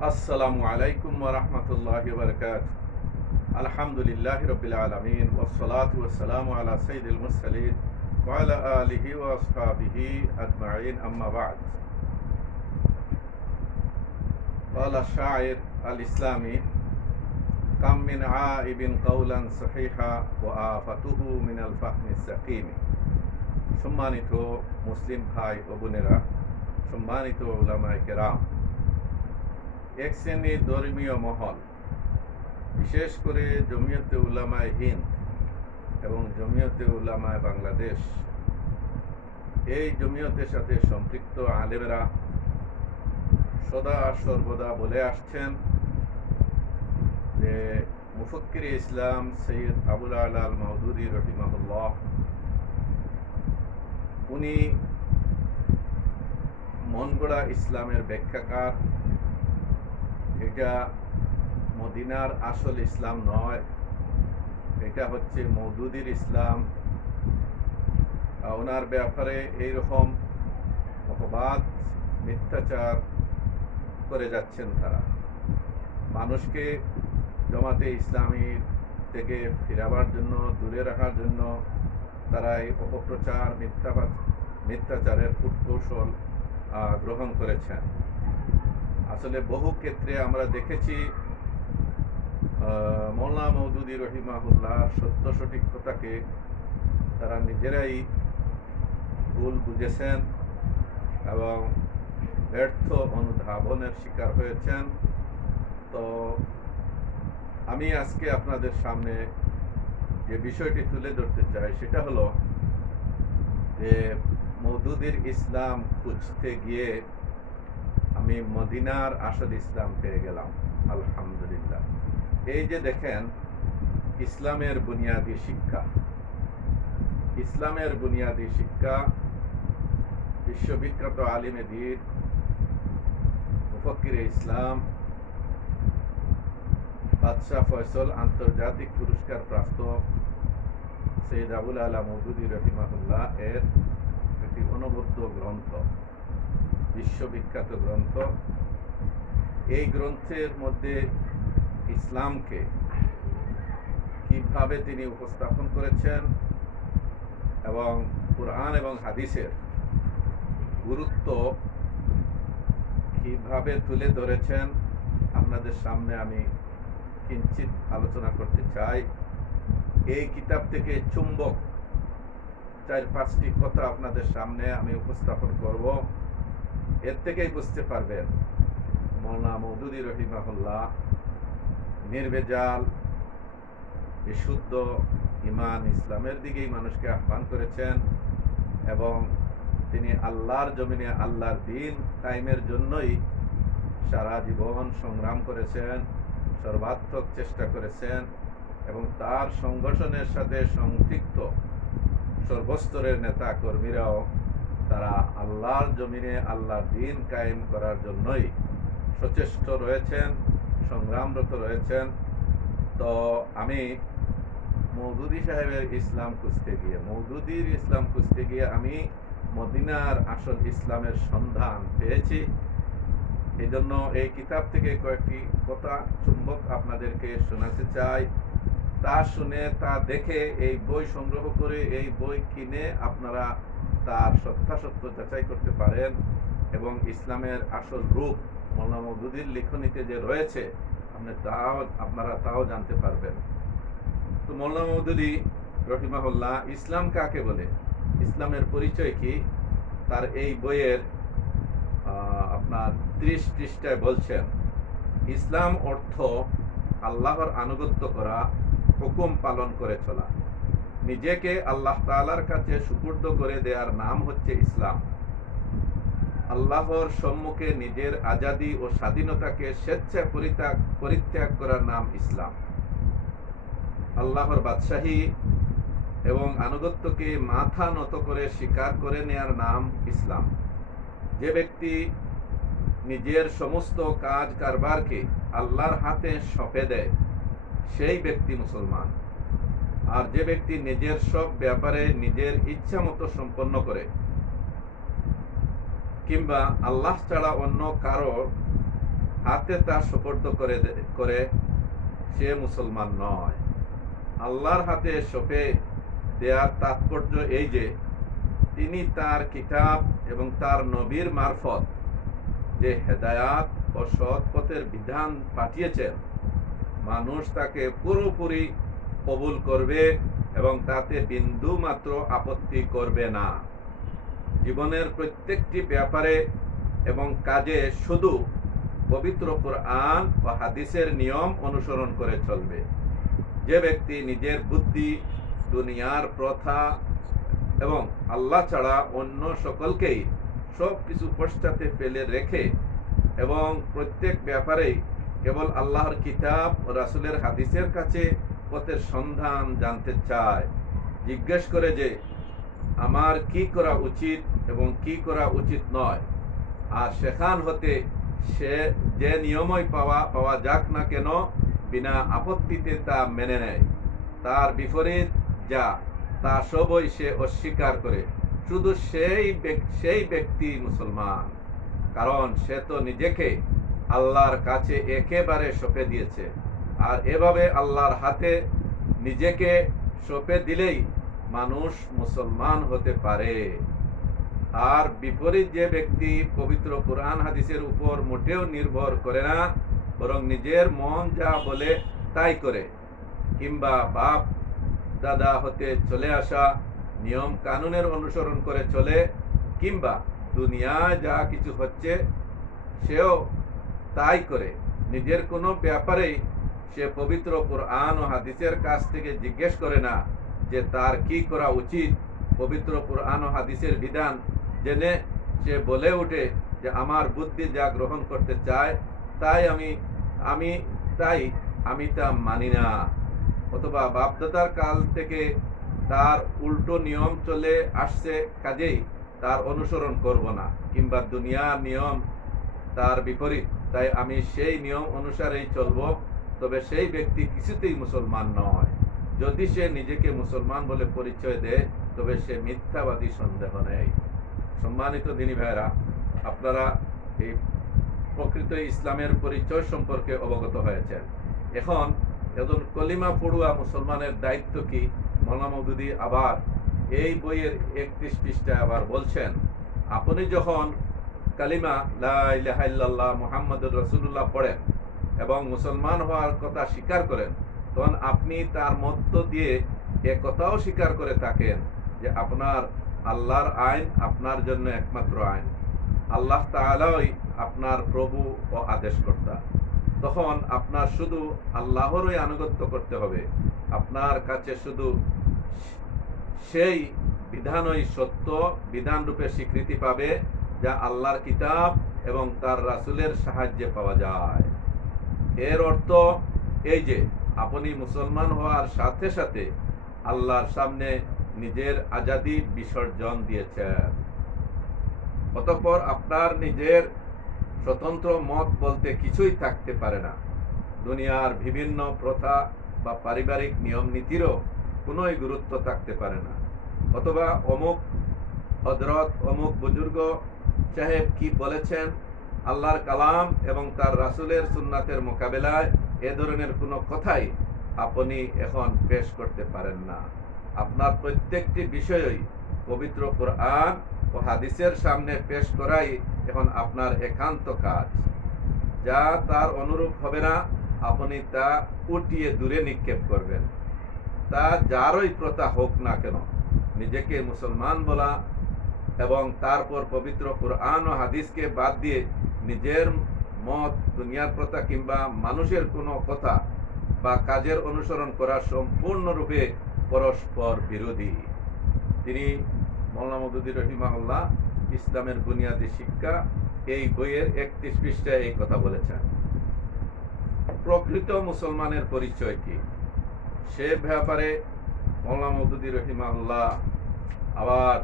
আসসালামু আলাইকুম ওয়া রাহমাতুল্লাহি ওয়া বারাকাতুহু আলহামদুলিল্লাহি রাব্বিল আলামিন ওয়াস সালাতু ওয়াস সালামু আলা সাইয়্যিদিল মুরসালিন ওয়া আলা আলিহি ওয়া আসহাবিহি আজমাইন আম্মা বা'দ قال الشاعر الإسلامي كم من عائب قولا صحيحا وآفته من الفهم السقيم সম্মানিত মুসলিম ভাই ও বোনেরা সম্মানিত ওলামায়ে কেরাম এক শ্রেণির ধর্মীয় মহল, বিশেষ করে জমিয়তে উলামায় হিন্দ এবং জমিয়তে উলামায় বাংলাদেশ। এই জমিয়তের সাথে সম্পৃক্ত আলেমেরা সদা সর্বদা বলে আসছেন যে মুফক্কির ইসলাম সৈয়দ আবুল আলাল মাহদুদি রহিমাহুল্লাহ, উনি মনগড়া ইসলামের ব্যাখ্যাকার। এটা মদিনার আসল ইসলাম নয়। এটা হচ্ছে মৌদুদির ইসলাম। ওনার ব্যাপারে এইরকম অপবাদ, মিথ্যাচার করে যাচ্ছেন তারা। মানুষকে জমাতে ইসলামী থেকে ফিরাবার জন্য, দূরে রাখার জন্য তারা এই অপপ্রচার, মিথ্যাবাদ, মিথ্যাচারের কূটকৌশল গ্রহণ করেছেন। আসলে বহু ক্ষেত্রে আমরা দেখেছি মোল্লা মৌদুদি রহিমাহুল্লাহ সত্য সঠিক কথাকে তারা নিজেরাই ভুল বুঝেছেন এবং ব্যর্থ অনুধাবনের শিকার হয়েছেন। তো আমি আজকে আপনাদের সামনে যে বিষয়টি তুলে ধরতে চাই সেটা হলো যে মৌদুদির ইসলাম খুঁজতে গিয়ে আমি মদিনার আসল ইসলাম পেয়ে গেলাম, আলহামদুলিল্লাহ। এই যে দেখেন, ইসলামের বুনিয়াদী শিক্ষা। ইসলামের বুনিয়াদী শিক্ষা বিশ্ববিখ্যাত আলিমে দিন, মুফক্কির ইসলাম, বাদশাহ ফয়সল আন্তর্জাতিক পুরস্কার প্রাপ্ত সৈয়দ আবুল আলা মৌদুদি রহিমাহুল্লাহ এর একটি অনবদ্য গ্রন্থ। বিশ্ববিখ্যাত গ্রন্থ। এই গ্রন্থের মধ্যে ইসলামকে কীভাবে তিনি উপস্থাপন করেছেন এবং কোরআন এবং হাদিসের গুরুত্ব কীভাবে তুলে ধরেছেন, আপনাদের সামনে আমি কিঞ্চিত আলোচনা করতে চাই। এই কিতাব থেকে চুম্বক, চার পাঁচটি কথা আপনাদের সামনে আমি উপস্থাপন করব। এর থেকেই বুঝতে পারবেন। মৌলানা মৌদুদি রহিমাহুল্লাহ নির্ভেজাল, বিশুদ্ধ ইমান ইসলামের দিকেই মানুষকে আহ্বান করেছেন এবং তিনি আল্লাহর জমিনে আল্লাহর দিন কায়েমের জন্যই সারা জীবন সংগ্রাম করেছেন, সর্বাত্মক চেষ্টা করেছেন এবং তার সংগঠনের সাথে সম্পৃক্ত সর্বস্তরের নেতা কর্মীরাও তারা আল্লাহর জমিনে আল্লাহর দিন কায়েম করার জন্যই সচেষ্ট রয়েছেন, সংগ্রামরত রয়েছেন। তো আমি মৌদুদি সাহেবের ইসলাম খুঁজতে গিয়ে, মৌদুদির ইসলাম খুঁজতে গিয়ে আমি মদিনার আসল ইসলামের সন্ধান পেয়েছি। এই জন্য এই কিতাব থেকে কয়েকটি কথা চুম্বক আপনাদেরকে শোনাতে চাই। তা শুনে, তা দেখে, এই বই সংগ্রহ করে, এই বই কিনে আপনারা তার সত্যাসত্য যাচাই করতে পারেন এবং ইসলামের আসল রূপ মৌলানা মৌদুদির লিখনীতে যে রয়েছে, আপনি তাও, আপনারা তাও জানতে পারবেন। তো মৌলানা মৌদুদি রহিমাহুল্লাহ, ইসলাম কাকে বলে? ইসলামের পরিচয় কি? তার এই বইয়ের আপনার ত্রিশ পৃষ্ঠায় বলছেন, ইসলাম অর্থ আল্লাহর আনুগত্য করা, হুকুম পালন করে চলা। নিজেকে আল্লাহ তালার কাছে সুপুর্দ করে দেওয়ার নাম হচ্ছে ইসলাম। আল্লাহর সম্মুখে নিজের আজাদি ও স্বাধীনতাকে স্বেচ্ছা পরিত্যাগ পরিত্যাগ করার নাম ইসলাম। আল্লাহর বাদশাহী এবং আনুগত্যকে মাথা নত করে স্বীকার করে নেয়ার নাম ইসলাম। যে ব্যক্তি নিজের সমস্ত কাজ কারবারকে আল্লাহর হাতে সঁপে দেয়, সেই ব্যক্তি মুসলমান। আর যে ব্যক্তি নিজের সব ব্যাপারে নিজের ইচ্ছা মতো সম্পন্ন করে, কিংবা আল্লাহ ছাড়া অন্য কারও হাতে তা সোপর্দ করে করে, সে মুসলমান নয়। আল্লাহর হাতে সঁপে দেওয়ার তাৎপর্য এই যে, তিনি তার কিতাব এবং তার নবীর মারফত যে হেদায়াত ও সৎ পথের বিধান পাঠিয়েছেন, মানুষ তাকে পুরোপুরি কবুল করবে এবং তাতে বিন্দু মাত্র আপত্তি করবে না। জীবনের প্রত্যেকটি ব্যাপারে এবং কাজে শুধু পবিত্র কোরআন ও হাদিসের নিয়ম অনুসরণ করে চলবে। যে ব্যক্তি নিজের বুদ্ধি, দুনিয়ার প্রথা এবং আল্লাহ ছাড়া অন্য সকলকেই সব কিছু পশ্চাতে ফেলে রেখে এবং প্রত্যেক ব্যাপারেই কেবল আল্লাহর কিতাব ও রাসুলের হাদিসের কাছে পথের সন্ধান জানতে চায়, জিজ্ঞেস করে যে, আমার কি করা উচিত এবং কি করা উচিত নয়? আর সেখান হতে সে যে নিয়মই পাওয়া পাওয়া যাক না কেন, বিনা আপত্তিতে তা মেনে নেয়। তার বিপরীত যা, তা সবই সে অস্বীকার করে। শুধু সেই সেই ব্যক্তি মুসলমান। কারণ সে তো নিজেকে আল্লাহর কাছে একেবারে সঁপে দিয়েছে। আর এভাবে আল্লাহর হাতে নিজেকে সঁপে দিলেই মানুষ মুসলমান হতে পারে। আর বিপরীত যে ব্যক্তি পবিত্র কোরআন হাদিসের উপর মোটেও নির্ভর করে না, বরং নিজের মন যা বলে তাই করে, কিংবা বাপ, দাদা হতে চলে আসা, নিয়ম কানুনের অনুসরণ করে চলে, কিংবা দুনিয়ায় যা কিছু হচ্ছে সেও তাই করে। নিজের কোনো ব্যাপারেই সে পবিত্র কোরআন ও হাদিসের কাছ থেকে জিজ্ঞেস করে না যে তার কি করা উচিত। পবিত্র কোরআন ও হাদিসের বিধান জেনে সে বলে ওঠে যে আমার বুদ্ধি যা গ্রহণ করতে চায় তাই আমি আমি তাই আমি তা মানি না। অথবা বাপদাদার কাল থেকে তার উল্টো নিয়ম চলে আসছে, কাজেই তার অনুসরণ করব না কিংবা দুনিয়ার নিয়ম তার বিপরীত। তাই আমি সেই নিয়ম অনুসারেই চলব। তবে সেই ব্যক্তি কিছুতেই মুসলমান নয়। যদি সে নিজেকে মুসলমান বলে পরিচয় দেয়, তবে সে মিথ্যাবাদী সন্দেহ নেই। সম্মানিত দিনী ভাইরা আপনারা এই প্রকৃত ইসলামের পরিচয় সম্পর্কে অবগত হয়েছেন। এখন একজন কলিমা পড়ুয়া মুসলমানের দায়িত্ব কি? মৌলানা মৌদুদি আবার এই বইয়ের একত্রিশ পৃষ্ঠায় আবার বলছেন, আপনি যখন কালিমা লা ইলাহা ইল্লাল্লাহ মুহাম্মাদুর পড়েন এবং মুসলমান হওয়ার কথা স্বীকার করেন, তখন আপনি তার মধ্য দিয়ে এ কথাও স্বীকার করে থাকেন যে আপনার আল্লাহর আইন আপনার জন্য একমাত্র আইন। আল্লাহ তাআলাই আপনার প্রভু ও আদেশকর্তা। তখন আপনার শুধু আল্লাহরই আনুগত্য করতে হবে। আপনার কাছে শুধু সেই বিধানই সত্য বিধান রূপে স্বীকৃতি পাবে যা আল্লাহর কিতাব এবং তার রাসূলের সাহায্যে পাওয়া যায়। এর অর্থ এই যে, আপনি মুসলমান হওয়ার সাথে সাথে আল্লাহর সামনে নিজের আজাদি বিসর্জন দিয়েছেন। অতঃপর আপনার নিজের স্বতন্ত্র মত বলতে কিছুই থাকতে পারে না। দুনিয়ার বিভিন্ন প্রথা বা পারিবারিক নিয়ম নীতিরও কোনোই গুরুত্ব থাকতে পারে না। অথবা অমুক হজরত অমুক বুজুর্গ সাহেব কি বলেছেন? আল্লাহর কালাম এবং তার রাসূলের সুন্নাতের মোকাবেলায় এ ধরনের কোনো কথাই আপনি এখন পেশ করতে পারেন না। আপনার প্রত্যেকটি বিষয়ই পবিত্র কোরআন ও হাদিসের সামনে পেশ করাই এখন আপনার একান্ত কাজ। যা তার অনুরূপ হবে না, আপনি তা উঠিয়ে দূরে নিক্ষেপ করবেন। তা যারই প্রথা হোক না কেন, নিজেকে মুসলমান বলা এবং তারপর পবিত্র কোরআন ও হাদিসকে বাদ দিয়ে নিজের মত, দুনিয়ার প্রথা কিংবা মানুষের কোনো কথা বা কাজের অনুসরণ করা সম্পূর্ণরূপে পরস্পর বিরোধী। তিনি মৌলানা মদুদ্দিন ইসলামের বুনিয়াদী শিক্ষা এই বইয়ের একত্রিশ পৃষ্ঠায় এই কথা বলেছেন। প্রকৃত মুসলমানের পরিচয় কি? সে ব্যাপারে মৌলানা মদুদি রহিমাহুল্লাহ আবার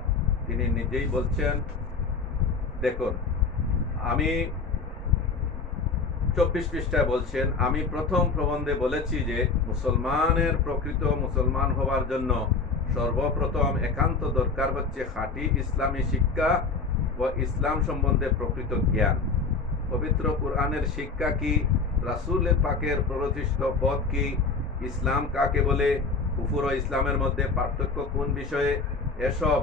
তিনি নিজেই বলছেন, দেখুন আমি চব্বিশ পৃষ্ঠায় বলছেন, আমি প্রথম প্রবন্ধে বলেছি যে মুসলমানের প্রকৃত মুসলমান হওয়ার জন্য সর্বপ্রথম একান্ত দরকার হচ্ছে খাঁটি ইসলামী শিক্ষা ও ইসলাম সম্বন্ধে প্রকৃত জ্ঞান। পবিত্র কোরআনের শিক্ষা কি? রাসূল পাকের প্রতিষ্ঠিত পথ কি? ইসলাম কাকে বলে? কুফুর ও ইসলামের মধ্যে পার্থক্য কোন বিষয়ে? এসব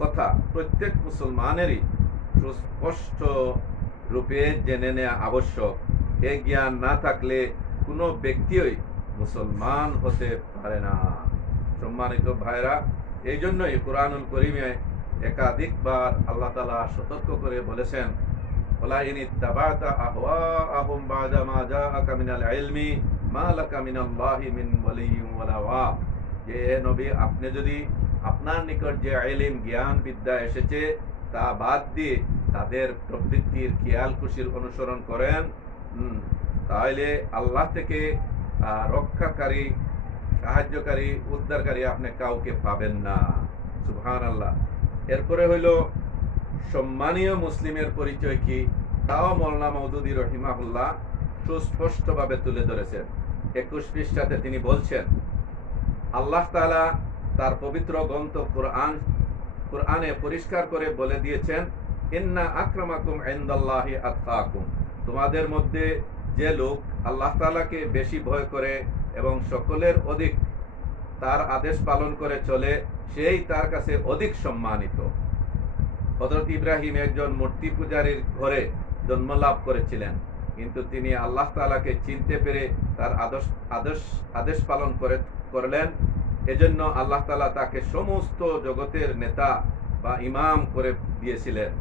কথা প্রত্যেক মুসলমানেরই সুস্পষ্ট রূপে জেনে নেওয়া আবশ্যক। এ জ্ঞান না থাকলে কোনো ব্যক্তিই মুসলমান হতে পারে না। সম্মানিত ভাইরা এই জন্যই কোরআনুল করিমে একাধিকবার আল্লাহ তালা সতর্ক করে বলেছেন মা যে নবী, আপনি যদি আপনার নিকট যে ইলম জ্ঞান বিদ্যা এসেছে তা বাদ দিয়ে তাদের প্রবৃত্তির খেয়াল খুশির অনুসরণ করেন। তাহলে আল্লাহ থেকে রক্ষাকারী, সাহায্যকারী, উদ্ধারকারী আপনি কাউকে পাবেন না। সুবহান আল্লাহ এরপরে হইল, সম্মানীয় মুসলিমের পরিচয় কি? তাও মৌলানা মৌদুদি রহিমাহুল্লাহ সুস্পষ্টভাবে তুলে ধরেছেন। একুশ পৃষ্ঠাতে তিনি বলছেন, আল্লাহ তাআলা তার পবিত্র গ্রন্থ কোরআন কোরআনে পরিষ্কার করে বলে দিয়েছেন, ইন্না আক্রামাকুম ইনদাল্লাহি আতকাকুম। তোমাদের মধ্যে যে লোক আল্লাহ তাআলাকে বেশি ভয় করে এবং সকলের অধিক তার আদেশ পালন করে চলে, সেই তার কাছে অধিক সম্মানিত। হযরত ইব্রাহিম একজন মূর্তি পূজারীর ঘরে জন্ম লাভ করেছিলেন, কিন্তু তিনি আল্লাহ তাআলাকে চিনতে পেরে তার আদর্শ, আদেশ আদেশ পালন করে, করলেন। এজন্য আল্লাহ তালা তাকে সমস্ত জগতের নেতা বা ইমাম করে দিয়েছিলেন।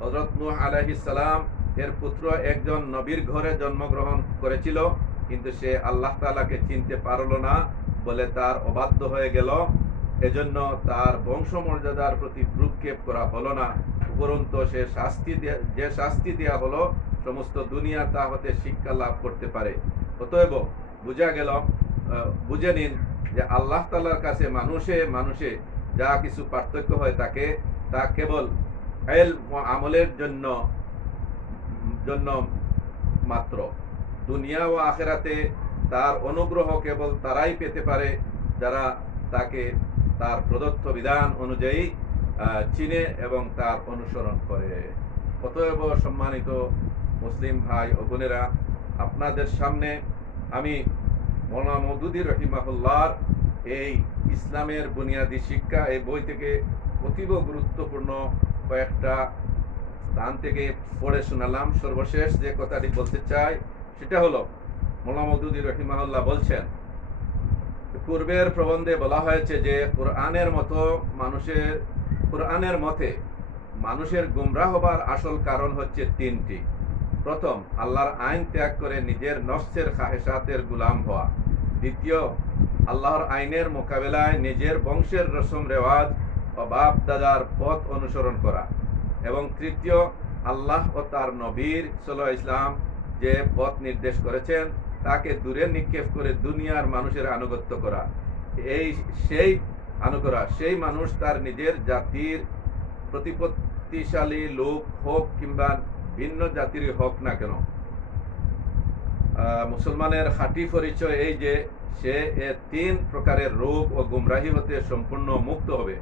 হযরত নূহ আলাইহিস সালাম এর পুত্র একজন নবীর ঘরে জন্মগ্রহণ করেছিল, কিন্তু সে আল্লাহ তালাকে চিনতে পারল না বলে তার অবাধ্য হয়ে গেল। এজন্য তার বংশমর্যাদার প্রতি ভ্রুক্ষেপ করা হলো না। উপরন্তু সে শাস্তি দেয়া- যে শাস্তি দেওয়া হলো, সমস্ত দুনিয়া তা হতে শিক্ষা লাভ করতে পারে। অতএব বোঝা গেল বুঝে নিন যে আল্লাহ তাআলার কাছে মানুষে মানুষে যা কিছু পার্থক্য হয় তাকে, তা কেবল আমলের জন্য জন্য মাত্র। দুনিয়া ও আখেরাতে তার অনুগ্রহ কেবল তারাই পেতে পারে যারা তাকে তার প্রদত্ত বিধান অনুযায়ী চিনে এবং তার অনুসরণ করে। অতএব সম্মানিত মুসলিম ভাই ও বোনেরা, আপনাদের সামনে আমি মৌলানা মৌদুদি রহিমাহুল্লাহর এই ইসলামের বুনিয়াদী শিক্ষা এই বই থেকে অতীব গুরুত্বপূর্ণ কয়েকটা স্থান থেকে পড়ে শোনালাম। সর্বশেষ যে কথাটি বলতে চাই, সেটা হলো মোলা মৌদুদি রহিমাহুল্লাহ বলছেন, পূর্বের প্রবন্ধে বলা হয়েছে যে, কোরআনের মতো মানুষের, কোরআনের মতে মানুষের গুমরাহ হবার আসল কারণ হচ্ছে তিনটি। প্রথম, আল্লাহর আইন ত্যাগ করে নিজের নফসের খাহেসাতের গুলাম হওয়া। দ্বিতীয়, আল্লাহর আইনের মোকাবেলায় নিজের বংশের রসম রেওয়াজ ও বাপ দাদার পথ অনুসরণ করা। এবং তৃতীয়, আল্লাহ ও তার নবীর সাল্লাহ ইসলাম যে পথ নির্দেশ করেছেন, তাকে দূরে নিক্ষেপ করে দুনিয়ার মানুষের আনুগত্য করা। এই সেই আনুকরা সেই মানুষ তার নিজের জাতির প্রতিপত্তিশালী লোক হোক কিংবা ভিন্ন জাতির হোক না কেন? মুসলমানের খাঁটি পরিচয় এই যে সে এ তিন প্রকারের রোগ ও গুমরাহি হতে সম্পূর্ণ মুক্ত হবে।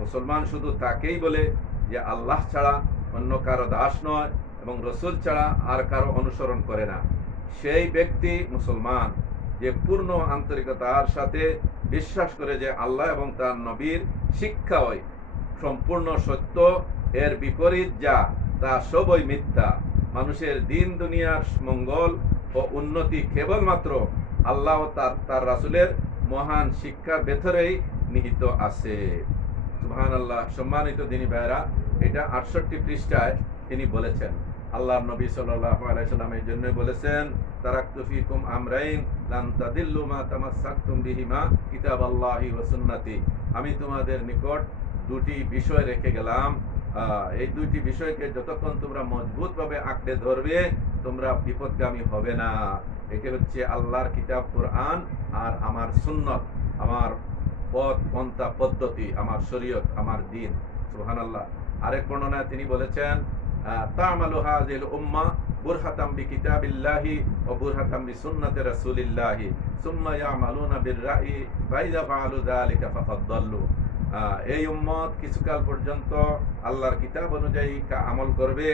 মুসলমান শুধু তাকেই বলে যে আল্লাহ ছাড়া অন্য কারও দাস নয় এবং রসুল ছাড়া আর কারও অনুসরণ করে না। সেই ব্যক্তি মুসলমান যে পূর্ণ আন্তরিকতার সাথে বিশ্বাস করে যে আল্লাহ এবং তার নবীর শিক্ষা হয় সম্পূর্ণ সত্য, এর বিপরীত যা তা সবই মিথ্যা। মানুষের দিন, দুনিয়ার মঙ্গল ও উন্নতি কেবলমাত্র আল্লাহ তার তার রাসুলের মহান শিক্ষার ভেতরেই নিহিত আছে। সুবহান আল্লাহ সম্মানিত দিনী ভাইরা এটা আটষট্টি পৃষ্ঠায় তিনি বলেছেন। আল্লাহ নবী সাল্লাম এই জন্যই বলেছেন সুন্নতি। আমি তোমাদের নিকট দুটি বিষয় রেখে গেলাম। এই দুইটি বিষয়কে যতক্ষণ তোমরা মজবুতভাবে আঁকড়ে ধরবে তোমরা বিপদগামী হবে না। এটি হচ্ছে আল্লাহর কিতাব কোরআন আর আমার সুন্নত আমার পথ পন্থা পদ্ধতি আমার শরীয়ত আমার দিন। সুবহানাল্লাহ। আরেক বর্ণনায় তিনি বলেছেন আহ, তা'মালু হাযিল উম্মাহ বুরহাতাম বিকিতাবিল্লাহি ওয়া বুরহাতাম বিসুন্নতি রাসূলিল্লাহি সুম্মা ইয়ামালুনা বিররাই ওয়া ফাআলু যালিকা ফাকাদ দাল্লু। আহ, এই উম্মত কিছুকাল পর্যন্ত আল্লাহর কিতাব অনুযায়ী আমল করবে,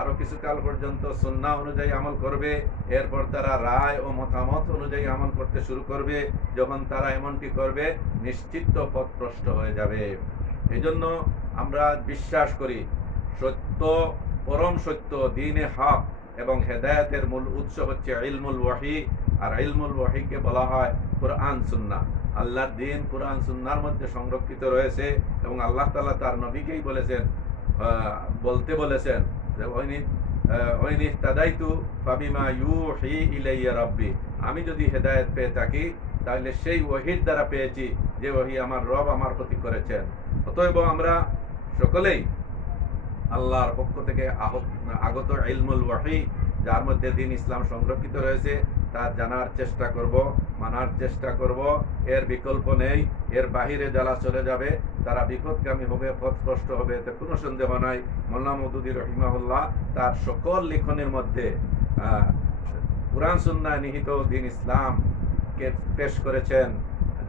আরও কিছুকাল পর্যন্ত সুন্নাহ অনুযায়ী আমল করবে, এরপর তারা রায় ও মতামত অনুযায়ী আমল করতে শুরু করবে, যখন তারা এমনটি করবে, নিশ্চিত পথভ্রষ্ট হয়ে যাবে। এই জন্য আমরা বিশ্বাস করি, সত্য, পরম সত্য, দিনে হক এবং হেদায়েতের মূল উৎস হচ্ছে ইলমুল ওয়াহি, আর ইলমুল ওয়াহিকে বলা হয় কোরআন সুন্না আল্লাহর দিন, কোরআন সুন্নার মধ্যে সংরক্ষিত রয়েছে এবং আল্লাহ তালা তার নবীকেই বলেছেন বলতে বলেছেন ওইনি তাদাইতু ফাবিমা ইউহি ইলাইয়া রাব্বি। আমি যদি হেদায়েত পেয়ে থাকি, তাহলে সেই ওহির দ্বারা পেয়েছি যে ওহি আমার রব আমার প্রতি করেছেন। অতএব আমরা সকলেই আল্লাহর পক্ষ থেকে আগত ইলমুল ওয়াহি, যার মধ্যে দিন ইসলাম সংরক্ষিত রয়েছে তা জানার চেষ্টা করব, মানার চেষ্টা করব। এর বিকল্প নেই, এর বাহিরে যারা চলে যাবে, তারা বিপদগামী হবে, পথভ্রষ্ট হবে, এতে কোনো সন্দেহ নাই। মোল্লা মদুদি রহিমাহুল্লাহ তার সকল লিখনের মধ্যে কোরআন সুন্নায় নিহিত দিন ইসলামকে পেশ করেছেন,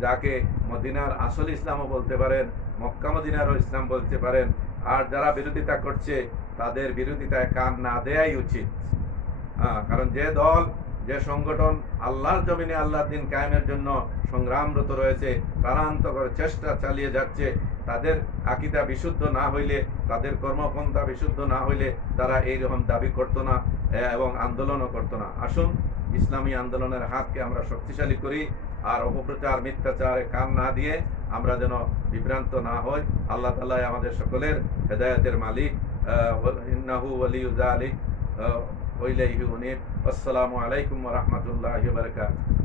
যাকে মদিনার আসল ইসলামও বলতে পারেন, মক্কা মদিনারও ইসলাম বলতে পারেন। আর যারা বিরোধিতা করছে, তাদের বিরোধিতায় কান না দেয়াই উচিত। কারণ যে দল যে সংগঠন আল্লাহর জমিনে আল্লাহর দিন কায়েমের জন্য সংগ্রামরত রয়েছে প্রাণান্তকর চেষ্টা চালিয়ে যাচ্ছে, তাদের আকিদা বিশুদ্ধ না হইলে, তাদের কর্মপন্থা বিশুদ্ধ না হইলে তারা এইরকম দাবি করতো না এবং আন্দোলনও করতো না। আসুন, ইসলামী আন্দোলনের হাতকে আমরা শক্তিশালী করি, আর অপপ্রচার, মিথ্যাচারে, কান না দিয়ে আমরা যেন বিভ্রান্ত না হই। আল্লাহ তালাই আমাদের সকলের হেদায়তের মালিক ইন্নাহু আহ, ওয়া ইলাইহি উনীব আসসালামু আলাইকুম রাহমাতুল্লাহি ওয়া বারাকাতুহু।